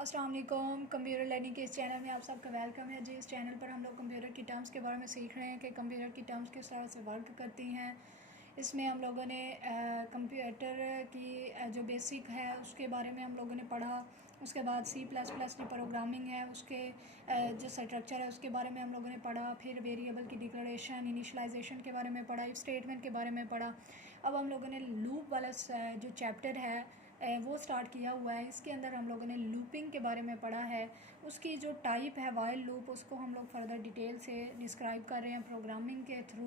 अस्सलाम वालेकुम। Computer learning के इस चैनल में आप सबका वेलकम है जी। इस चैनल पर हम लोग कंप्यूटर की टर्म्स के बारे में सीख रहे हैं कि कंप्यूटर की टर्म्स किस तरह से वर्क करती हैं। इसमें हम लोगों ने कंप्यूटर की जो बेसिक है उसके बारे में हम लोगों ने पढ़ा। उसके बाद C++ की प्रोग्रामिंग है, उसके जो स्ट्रक्चर है उसके बारे में हम लोगों ने पढ़ा। फिर वेरिएबल की डिक्लेरेशन, इनिशलाइजेशन के बारे में पढ़ा, इफ स्टेटमेंट के बारे में पढ़ा। अब हम लोगों ने लूप वाला जो चैप्टर है वो स्टार्ट किया हुआ है। इसके अंदर हम लोगों ने लूपिंग के बारे में पढ़ा है। उसकी जो टाइप है वाइल लूप, उसको हम लोग फर्दर डिटेल से डिस्क्राइब कर रहे हैं प्रोग्रामिंग के थ्रू।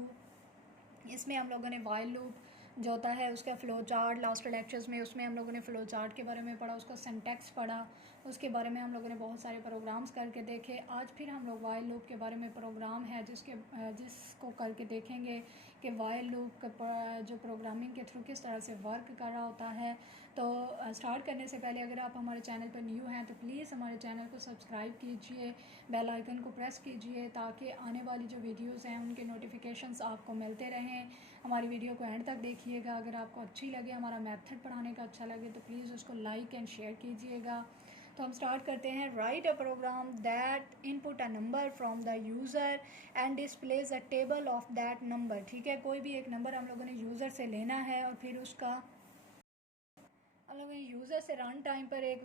इसमें हम लोगों ने वाइल लूप जो होता है उसका फ़्लो चार्ट, लास्ट लेक्चर्स में उसमें हम लोगों ने फ़्लो चार्ट के बारे में पढ़ा, उसका सिंटैक्स पढ़ा, उसके बारे में हम लोगों ने बहुत सारे प्रोग्राम्स करके देखे। आज फिर हम लोग वाइल लूप के बारे में प्रोग्राम है जिसको करके देखेंगे कि वाइल लूप जो प्रोग्रामिंग के थ्रू किस तरह से वर्क कर रहा होता है। तो स्टार्ट करने से पहले अगर आप हमारे चैनल पर न्यू हैं तो प्लीज़ हमारे चैनल को सब्सक्राइब कीजिए, बेल आइकन को प्रेस कीजिए ताकि आने वाली जो वीडियोस हैं उनके नोटिफिकेशंस आपको मिलते रहें। हमारी वीडियो को एंड तक देखिएगा। अगर आपको अच्छी लगे, हमारा मेथड पढ़ाने का अच्छा लगे तो प्लीज़ उसको लाइक एंड शेयर कीजिएगा। तो हम स्टार्ट करते हैं। Write a program that input a number from the user and displays a table of that number. ठीक है, कोई भी एक नंबर हम लोगों ने यूज़र से लेना है और फिर उसका हम लोगों ने यूज़र से रन टाइम पर एक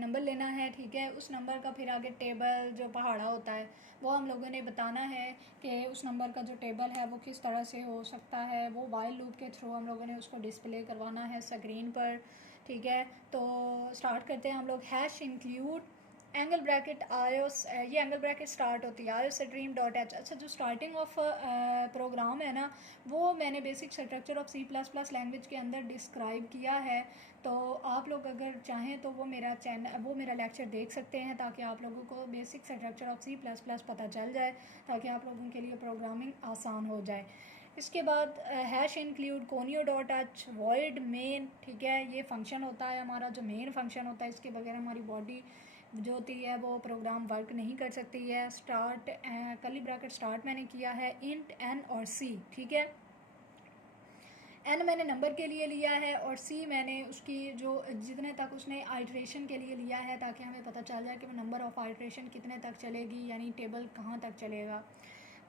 नंबर लेना है। ठीक है, उस नंबर का फिर आगे टेबल जो पहाड़ा होता है वो हम लोगों ने बताना है कि उस नंबर का जो टेबल है वो किस तरह से हो सकता है। वो वाइल लूप के थ्रू हम लोगों ने उसको डिस्प्ले करवाना है स्क्रीन पर। ठीक है, तो स्टार्ट करते हैं हम लोग। Hash include angle bracket iOS, ये एंगल ब्रैकेट स्टार्ट होती है आयोस स्ट्रीम डॉट एच। अच्छा, जो स्टार्टिंग ऑफ प्रोग्राम है ना वो मैंने basic structure of C++ language के अंदर डिस्क्राइब किया है। तो आप लोग अगर चाहें तो वो मेरा लेक्चर देख सकते हैं ताकि आप लोगों को बेसिक स्ट्रक्चर ऑफ C++ पता चल जाए, ताकि आप लोगों के लिए प्रोग्रामिंग आसान हो जाए। इसके बाद hash include conio dot H void main. ठीक है, ये फंक्शन होता है हमारा जो मेन फंक्शन होता है, इसके बगैर हमारी बॉडी जो होती है वो प्रोग्राम वर्क नहीं कर सकती है। स्टार्ट कर्ली ब्रैकेट स्टार्ट मैंने किया है इंट एन और सी। ठीक है, एन मैंने नंबर के लिए लिया है और सी मैंने उसकी जो जितने तक उसने आइट्रेशन के लिए लिया है ताकि हमें पता चल जाए कि वो नंबर ऑफ़ आइट्रेशन कितने तक चलेगी, यानी टेबल कहाँ तक चलेगा।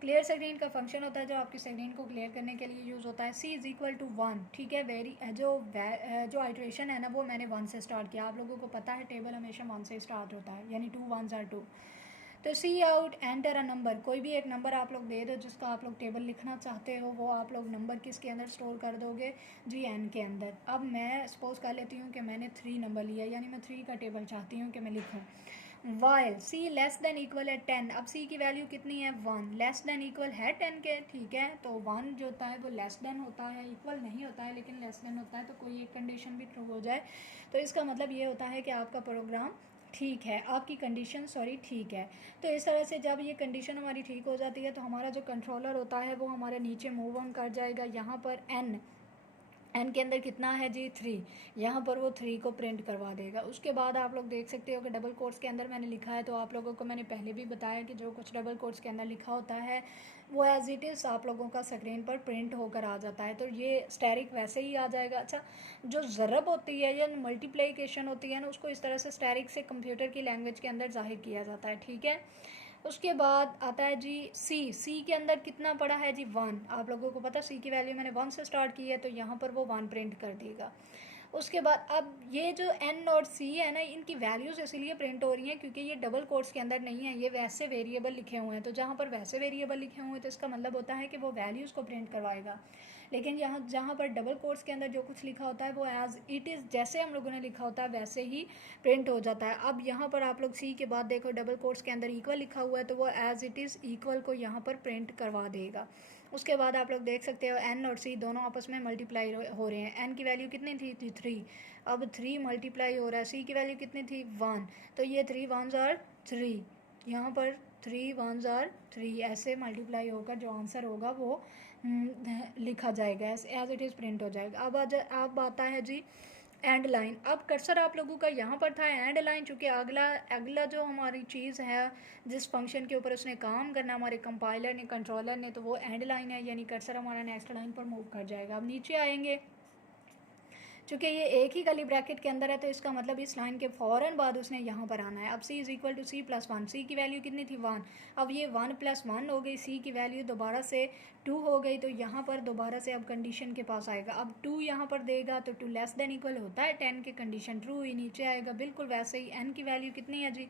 क्लियर स्क्रीन का फंक्शन होता है जो आपकी स्क्रीन को क्लियर करने के लिए यूज़ होता है। सी इज़ इक्वल टू 1। ठीक है, जो आइट्रेशन है ना वो मैंने 1 से स्टार्ट किया। आप लोगों को पता है टेबल हमेशा 1 से स्टार्ट होता है, यानी 2 1s are 2। तो सी आउट एंटर अ नंबर, कोई भी एक नंबर आप लोग दे दो जिसका आप लोग टेबल लिखना चाहते हो, वो आप लोग नंबर किसके अंदर स्टोर कर दोगे जी, एन के अंदर। अब मैं सपोज कर लेती हूँ कि मैंने 3 नंबर लिया, यानी मैं 3 का टेबल चाहती हूँ कि मैं लिखूँ। वाइल सी लेस देन इक्वल है 10। अब सी की वैल्यू कितनी है 1, लेस देन इक्वल है 10 के। ठीक है, तो 1 जो होता है वो लेस देन होता है, इक्वल नहीं होता है लेकिन लेस देन होता है। तो कोई एक कंडीशन भी ट्रू हो जाए तो इसका मतलब ये होता है कि आपका प्रोग्राम ठीक है, आपकी कंडीशन ठीक है। तो इस तरह से जब ये कंडीशन हमारी ठीक हो जाती है तो हमारा जो कंट्रोलर होता है वो हमारे नीचे मूव ऑन कर जाएगा। यहाँ पर एन के अंदर कितना है जी 3, यहाँ पर वो 3 को प्रिंट करवा देगा। उसके बाद आप लोग देख सकते हो कि डबल कोट्स के अंदर मैंने लिखा है, तो आप लोगों को मैंने पहले भी बताया कि जो कुछ डबल कोट्स के अंदर लिखा होता है वो एज इट इज़ आप लोगों का स्क्रीन पर प्रिंट होकर आ जाता है। तो ये स्टैरिक वैसे ही आ जाएगा। अच्छा, जो ज़रब होती है या मल्टीप्लिकेशन होती है ना, उसको इस तरह से स्टैरिक से कंप्यूटर की लैंग्वेज के अंदर जाहिर किया जाता है। ठीक है, उसके बाद आता है जी सी के अंदर कितना पड़ा है जी 1। आप लोगों को पता सी की वैल्यू मैंने 1 से स्टार्ट की है तो यहाँ पर वो 1 प्रिंट कर देगा। उसके बाद अब ये जो एन और सी है ना, इनकी वैल्यूज़ इसलिए प्रिंट हो रही हैं क्योंकि ये डबल कोट्स के अंदर नहीं है, ये वैसे वेरिएबल लिखे हुए हैं। तो जहाँ पर वैसे वेरिएबल लिखे हुए हैं तो इसका मतलब होता है कि वो वैल्यूज़ को प्रिंट करवाएगा। लेकिन यहाँ जहाँ पर डबल कोट्स के अंदर जो कुछ लिखा होता है वो एज इट इज़ जैसे हम लोगों ने लिखा होता है वैसे ही प्रिंट हो जाता है। अब यहाँ पर आप लोग सी के बाद देखो डबल कोट्स के अंदर इक्वल लिखा हुआ है तो वो एज इट इज़ इक्वल को यहाँ पर प्रिंट करवा देगा। उसके बाद आप लोग देख सकते हो एन और सी दोनों आपस में मल्टीप्लाई हो रहे हैं। एन की वैल्यू कितनी थी 3, अब 3 मल्टीप्लाई हो रहा है। सी की वैल्यू कितनी थी 1, तो ये 3 1s are 3, यहाँ पर 3 1s are 3 ऐसे मल्टीप्लाई होकर जो आंसर होगा वो लिखा जाएगा, एज इट इज़ प्रिंट हो जाएगा। अब आता है जी एंड लाइन। अब कर्सर आप लोगों का यहाँ पर था एंड लाइन, चूँकि अगला जो हमारी चीज़ है जिस फंक्शन के ऊपर उसने काम करना हमारे कंपाइलर ने कंट्रोलर ने, तो वो एंड लाइन है, यानी कर्सर हमारा नेक्स्ट लाइन पर मूव कर जाएगा। अब नीचे आएंगे, चूँकि ये एक ही कर्ली ब्रैकेट के अंदर है तो इसका मतलब इस लाइन के फ़ौरन बाद उसने यहाँ पर आना है। अब c is equal to c plus 1, c की वैल्यू कितनी थी 1, अब ये 1 प्लस 1 हो गई, c की वैल्यू दोबारा से 2 हो गई, तो यहाँ पर दोबारा से अब कंडीशन के पास आएगा। अब 2 यहाँ पर देगा तो 2 लेस देन इक्वल होता है 10 के, कंडीशन ट्रू हुई, नीचे आएगा। बिल्कुल वैसे ही n की वैल्यू कितनी है जी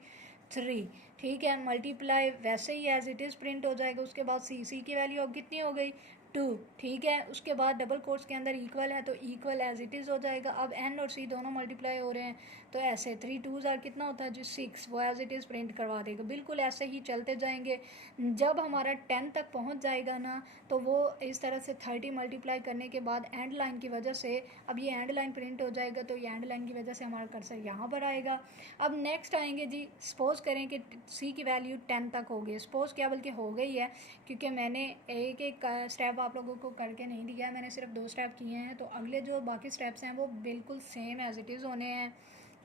3, ठीक है, मल्टीप्लाई वैसे ही एज इट इज़ प्रिंट हो जाएगा। उसके बाद c की वैल्यू अब कितनी हो गई 2, ठीक है। उसके बाद डबल कोट्स के अंदर इक्वल है तो इक्वल एज इट इज़ हो जाएगा। अब n और c दोनों मल्टीप्लाई हो रहे हैं तो ऐसे 3 2s आर कितना होता है जी 6, वो एज इट इज़ प्रिंट करवा देगा। बिल्कुल ऐसे ही चलते जाएंगे, जब हमारा 10 तक पहुंच जाएगा ना तो वो इस तरह से 30 मल्टीप्लाई करने के बाद एंड लाइन की वजह से अब ये एंड लाइन प्रिंट हो जाएगा, तो ये एंड लाइन की वजह से हमारा कर्सर यहाँ पर आएगा। अब नेक्स्ट आएंगे जी, सपोज़ करें कि c की वैल्यू 10 तक हो गई, सपोज़ क्या बल्कि हो गई है, क्योंकि मैंने एक एक स्टेप आप लोगों को करके नहीं दिया है, मैंने सिर्फ 2 स्टेप किए हैं, तो अगले जो बाकी स्टेप्स हैं वो बिल्कुल सेम एज इट इज़ होने हैं।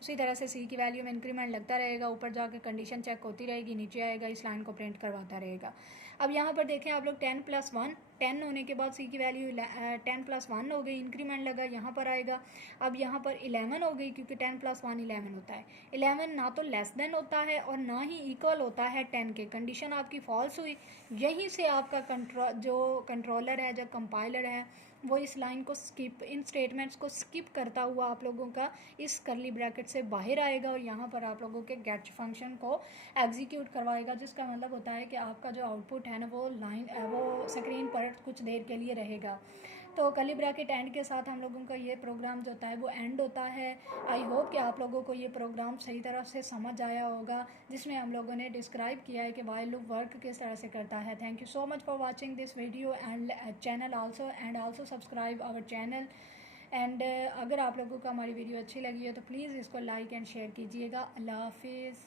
उसी तरह से c की वैल्यू में इंक्रीमेंट लगता रहेगा, ऊपर जाकर कंडीशन चेक होती रहेगी, नीचे आएगा, इस लाइन को प्रिंट करवाता रहेगा। अब यहाँ पर देखें आप लोग 10 प्लस 1, 10 होने के बाद c की वैल्यू 10 प्लस 1 हो गई, इंक्रीमेंट लगा, यहाँ पर आएगा। अब यहाँ पर 11 हो गई, क्योंकि 10 प्लस 1 11 होता है। 11 ना तो लेस देन होता है और ना ही इक्वल होता है 10 के, कंडीशन आपकी फॉल्स हुई। यहीं से आपका जो कंट्रोलर है, जो कंपाइलर है, वो इस लाइन को स्किप, इन स्टेटमेंट्स को स्किप करता हुआ आप लोगों का इस कर्ली ब्रैकेट से बाहर आएगा और यहाँ पर आप लोगों के गेट फंक्शन को एग्जीक्यूट करवाएगा, जिसका मतलब होता है कि आपका जो आउटपुट है ना वो स्क्रीन पर कुछ देर के लिए रहेगा। तो कर्ली ब्रैकेट एंड के साथ हम लोगों का ये प्रोग्राम जो होता है वो एंड होता है। आई होप कि आप लोगों को ये प्रोग्राम सही तरह से समझ आया होगा, जिसमें हम लोगों ने डिस्क्राइब किया है कि व्हाइल लूप वर्क किस तरह से करता है। Thank you so much for watching this video and channel also subscribe our channel. And अगर आप लोगों को हमारी वीडियो अच्छी लगी हो तो प्लीज़ इसको लाइक एंड शेयर कीजिएगा। अल्लाह हाफिज़।